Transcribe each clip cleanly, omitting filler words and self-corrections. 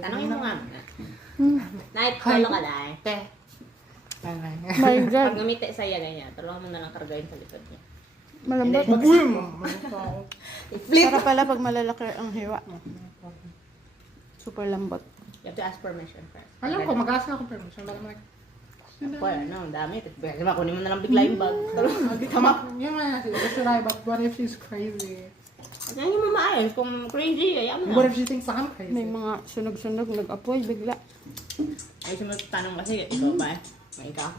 Tanongin mo nga muna. Hmm. Night, tolo ka na eh. Te. My God. Pag ngumiti sa'yo ganyan, tulungan mo na lang kargayin sa likod niya. Malambot. Uy, flip. Para pala pag malalaki ang hiwa. Super lambot. You have to ask permission first. Alam ko, mag-ask ako permission. Baka mag... Well, ano, ang dami. Diba, kunin mo na lang bigla yung bag. Tulungan mo. Tama. Yung nga natin. Gusto na, but what if she's crazy? Ano yung maayos? Kung crazy, ayaw mo What na. if she thinks I'm crazy? May mga sunog-sunog, nag-apoy bigla. Ay, sumunod tanong kasi, ikaw ba? May ikaw?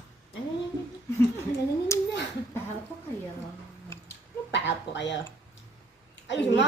Pahaw po kayo. Pahaw po kayo. Ayos mo.